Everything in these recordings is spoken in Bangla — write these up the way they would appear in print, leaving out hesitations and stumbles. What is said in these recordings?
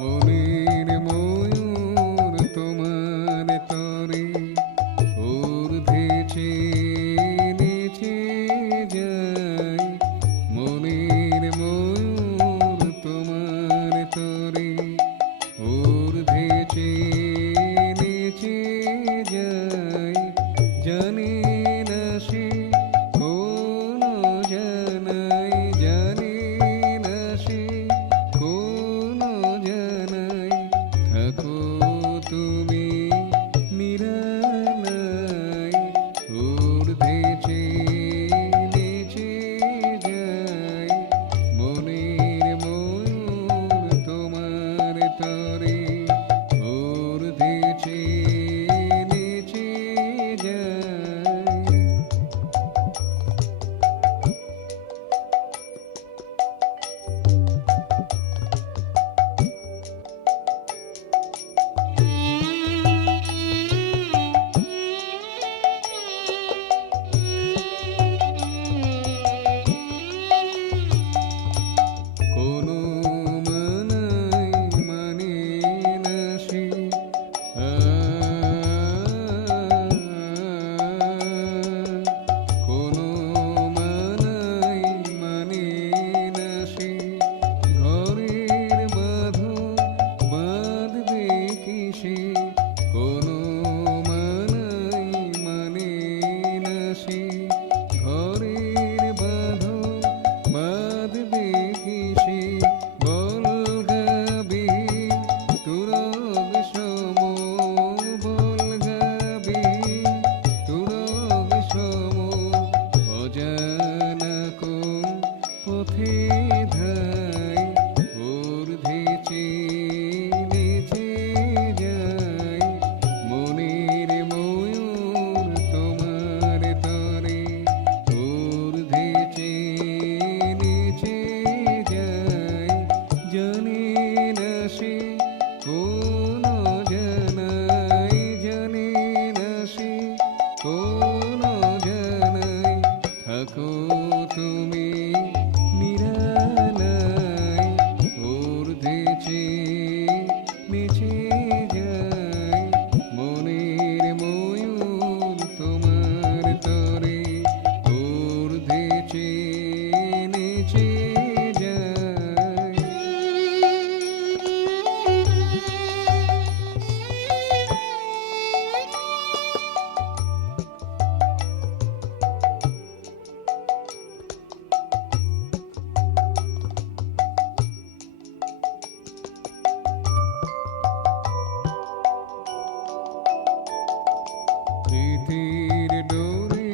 মনের ময়ূর তোমার তরে ঊর্ধ্বে চেয়ে যায়। মনের ময়ূর তোমার তরে ঊর্ধ্বে চেয়ে যায়। জানে না সে কোন জানাই, জানে না সে কোন জানাই। থাকো তুমি নিরালাই, ঊর্ধ্বে চেয়ে যায়। মনের ময়ূর তোমার তরে ঊর্ধ্বে চেয়ে যায়। কোনো মানাই মানে না সে, কোনো মানাই মানে না সে। ঘরের বাঁধন বাঁধবে কিসে, কোনো মানাই মানে না সে। ঘরের বাঁধন বাঁধবে কিসে। বলগাবিহীন তুরগ সম, বলগাবিহীন তুরগ সম। অজানা কোন পথে ধায়, ঊর্ধ্বে চেয়ে যায়। মনের ময়ূর তোমার তরে ঊর্ধ্বে চেয়ে যায়। জানে না সে কোন জানাই, জানে না সে কোন জানাই। থাকো তুমি নিরালাই, ঊর্ধ্বে চেয়ে যায়। মনের ময়ূর তোমার তরে ঊর্ধ্বে চেয়ে যায়। প্রীতির ডোরে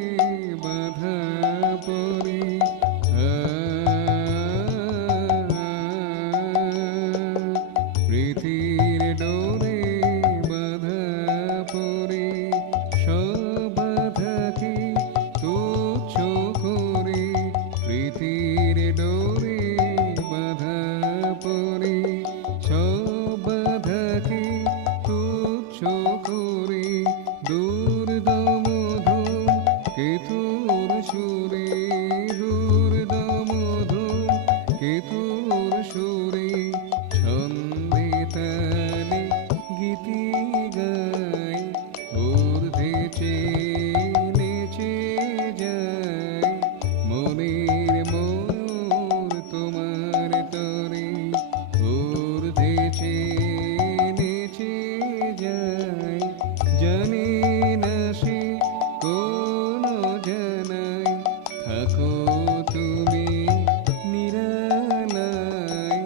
বাঁধা পড়ে, প্রীতির ডোরে বাঁধা পড়ে। সব বাধাকে তুচ্ছ করে, প্রীতির ডোরে বাঁধা পড়ে। সব বাধাকে তুচ্ছ করে, দুর্দমধুম কেতুর সুরে, দুর্দমধুম কেতুর সুরে। ছন্দে তালে গীতি গায়, ঊর্ধ্বে চেয়ে যায়। মনের ময়ূর তোমার তরে ঊর্ধ্বে চেয়ে যায়। জানে না সে কোন জানাই। থাকো তুমি নিরালাই,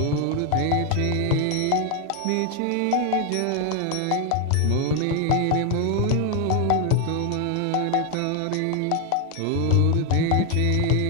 ঊর্ধ্বে চেয়ে যায়। মনের ময়ূর তোমার তরে ঊর্ধ্বে চেয়ে